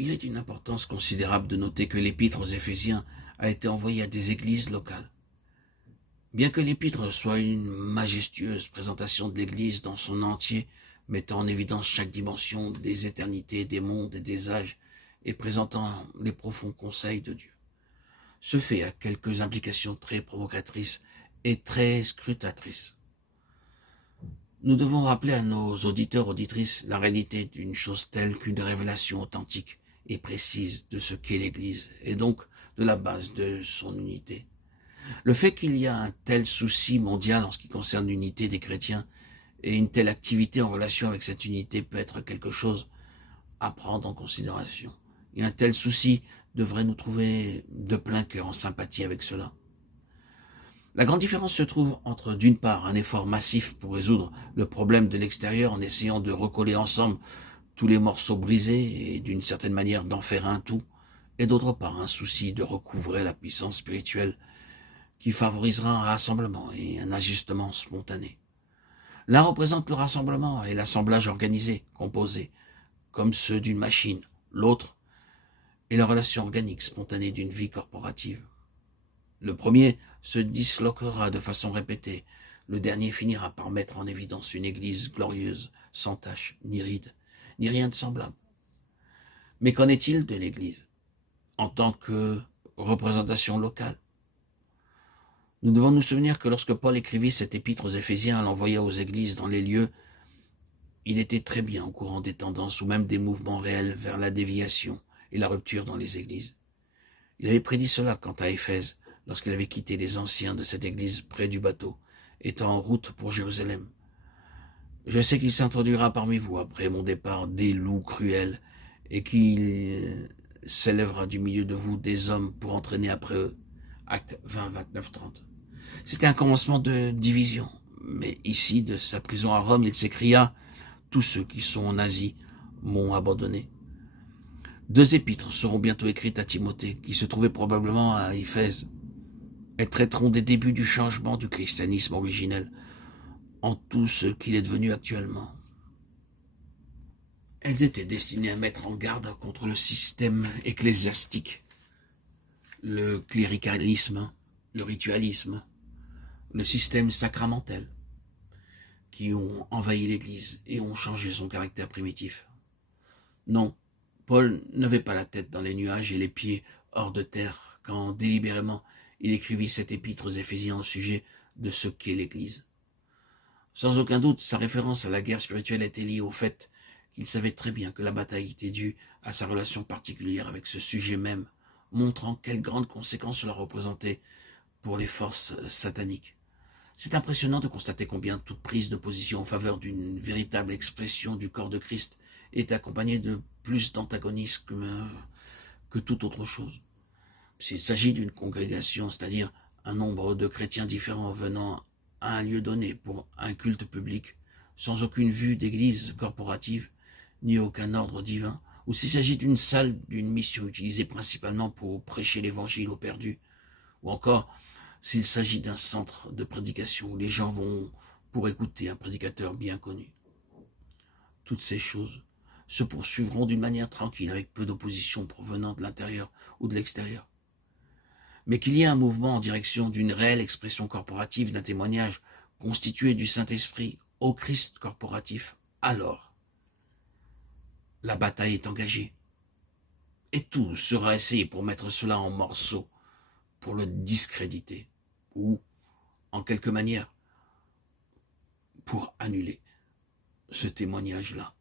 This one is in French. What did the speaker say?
Il est d'une importance considérable de noter que l'épître aux Éphésiens a été envoyée à des églises locales. Bien que l'épître soit une majestueuse présentation de l'Église dans son entier, mettant en évidence chaque dimension des éternités, des mondes et des âges, et présentant les profonds conseils de Dieu, ce fait a quelques implications très provocatrices et très scrutatrices. Nous devons rappeler à nos auditeurs, auditrices, la réalité d'une chose telle qu'une révélation authentique et précise de ce qu'est l'Église, et donc de la base de son unité. Le fait qu'il y a un tel souci mondial en ce qui concerne l'unité des chrétiens et une telle activité en relation avec cette unité peut être quelque chose à prendre en considération. Et un tel souci devrait nous trouver de plein cœur en sympathie avec cela. La grande différence se trouve entre, d'une part, un effort massif pour résoudre le problème de l'extérieur en essayant de recoller ensemble tous les morceaux brisés et d'une certaine manière d'en faire un tout, et d'autre part, un souci de recouvrer la puissance spirituelle qui favorisera un rassemblement et un ajustement spontané. L'un représente le rassemblement et l'assemblage organisé, composé, comme ceux d'une machine. L'autre est la relation organique spontanée d'une vie corporative. Le premier se disloquera de façon répétée. Le dernier finira par mettre en évidence une église glorieuse, sans tache, ni ride, ni rien de semblable. Mais qu'en est-il de l'église en tant que représentation locale? Nous devons nous souvenir que lorsque Paul écrivit cette épître aux Éphésiens, l'envoya aux églises dans les lieux, il était très bien au courant des tendances ou même des mouvements réels vers la déviation et la rupture dans les églises. Il avait prédit cela quant à Éphèse, lorsqu'il avait quitté les anciens de cette église près du bateau, étant en route pour Jérusalem. Je sais qu'il s'introduira parmi vous après mon départ des loups cruels, et qu'il s'élèvera du milieu de vous des hommes pour entraîner après eux. Actes 20, 29, 30. C'était un commencement de division, mais ici, de sa prison à Rome, il s'écria « Tous ceux qui sont en Asie m'ont abandonné ». 2 épîtres seront bientôt écrites à Timothée, qui se trouvait probablement à Éphèse. Elles traiteront des débuts du changement du christianisme originel en tout ce qu'il est devenu actuellement. Elles étaient destinées à mettre en garde contre le système ecclésiastique, le cléricalisme, le ritualisme, le système sacramentel, qui ont envahi l'Église et ont changé son caractère primitif. Non, Paul n'avait pas la tête dans les nuages et les pieds hors de terre quand délibérément il écrivit cette épître aux Éphésiens au sujet de ce qu'est l'Église. Sans aucun doute, sa référence à la guerre spirituelle était liée au fait qu'il savait très bien que la bataille était due à sa relation particulière avec ce sujet même, montrant quelles grandes conséquences cela représentait pour les forces sataniques. C'est impressionnant de constater combien toute prise de position en faveur d'une véritable expression du corps de Christ est accompagnée de plus d'antagonisme que toute autre chose. S'il s'agit d'une congrégation, c'est-à-dire un nombre de chrétiens différents venant à un lieu donné pour un culte public, sans aucune vue d'église corporative, ni aucun ordre divin, ou s'il s'agit d'une salle d'une mission utilisée principalement pour prêcher l'évangile aux perdus, ou encore s'il s'agit d'un centre de prédication où les gens vont pour écouter un prédicateur bien connu. Toutes ces choses se poursuivront d'une manière tranquille, avec peu d'opposition provenant de l'intérieur ou de l'extérieur. Mais qu'il y ait un mouvement en direction d'une réelle expression corporative d'un témoignage constitué du Saint-Esprit au Christ corporatif, alors la bataille est engagée. Et tout sera essayé pour mettre cela en morceaux, pour le discréditer, ou, en quelque manière, pour annuler ce témoignage-là.